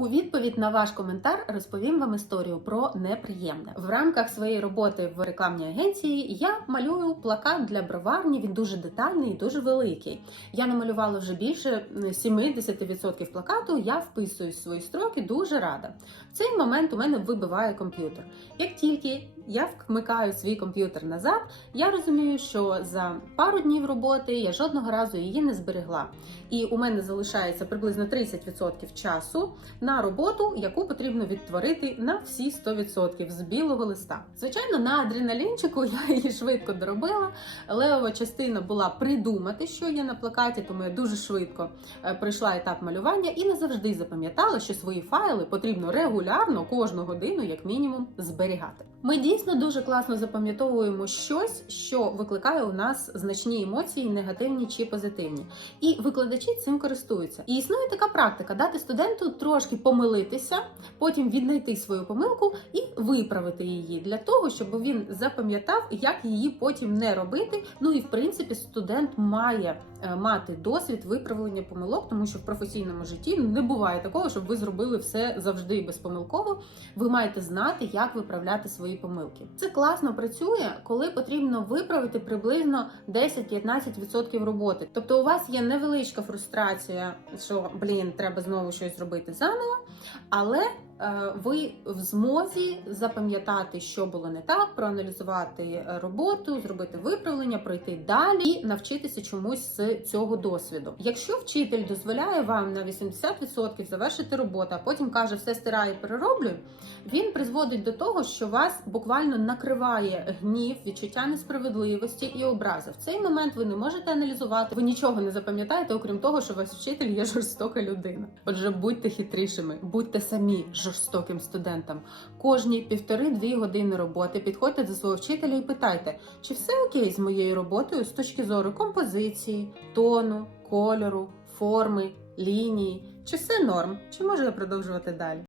У відповідь на ваш коментар розповім вам історію про неприємне. В рамках своєї роботи в рекламній агенції я малюю плакат для броварні. Він дуже детальний і дуже великий. Я намалювала вже більше 70% плакату. Я вписую свої строки, дуже рада. В цей момент у мене вибиває комп'ютер. Як тільки я вмикаю свій комп'ютер назад, я розумію, що за пару днів роботи я жодного разу її не зберегла. І у мене залишається приблизно 30% часу роботу, яку потрібно відтворити на всі 100% з білого листа. Звичайно, на адреналінчику я її швидко доробила. Левова частина була придумати, що є на плакаті, тому я дуже швидко е, пройшла етап малювання і не завжди запам'ятала, що свої файли потрібно регулярно кожну годину, як мінімум, зберігати. Ми дійсно дуже класно запам'ятовуємо щось, що викликає у нас значні емоції, негативні чи позитивні. І викладачі цим користуються. І існує така практика дати студенту трошки помилитися, потім віднайти свою помилку і виправити її для того, щоб він запам'ятав, як її потім не робити. Ну і в принципі, студент має е, мати досвід виправлення помилок, тому що в професійному житті не буває такого, щоб ви зробили все завжди безпомилково. Ви маєте знати, як виправляти свої помилки. Це класно працює, коли потрібно виправити приблизно 10-15% роботи. Тобто, у вас є невеличка фрустрація, що блін, треба знову щось зробити заново, але ви в змозі запам'ятати, що було не так, проаналізувати е, роботу, зробити виправлення, пройти далі і навчитися чомусь з цього досвіду. Якщо вчитель дозволяє вам на 80% завершити роботу, а потім каже, все стираю, перероблю, він призводить до того, що вас буквально накриває гнів, відчуття несправедливості і образи. В цей момент ви не можете аналізувати, ви нічого не запам'ятаєте, окрім того, що ваш вчитель є жорстока людина. Отже, будьте хитрішими, будьте самі жорстоким студентам. Кожні півтори-дві години роботи підходьте до свого вчителя і питайте, чи все окей з моєю роботою з точки зору композиції, тону, кольору, форми, лінії, чи все норм, чи можу я продовжувати далі.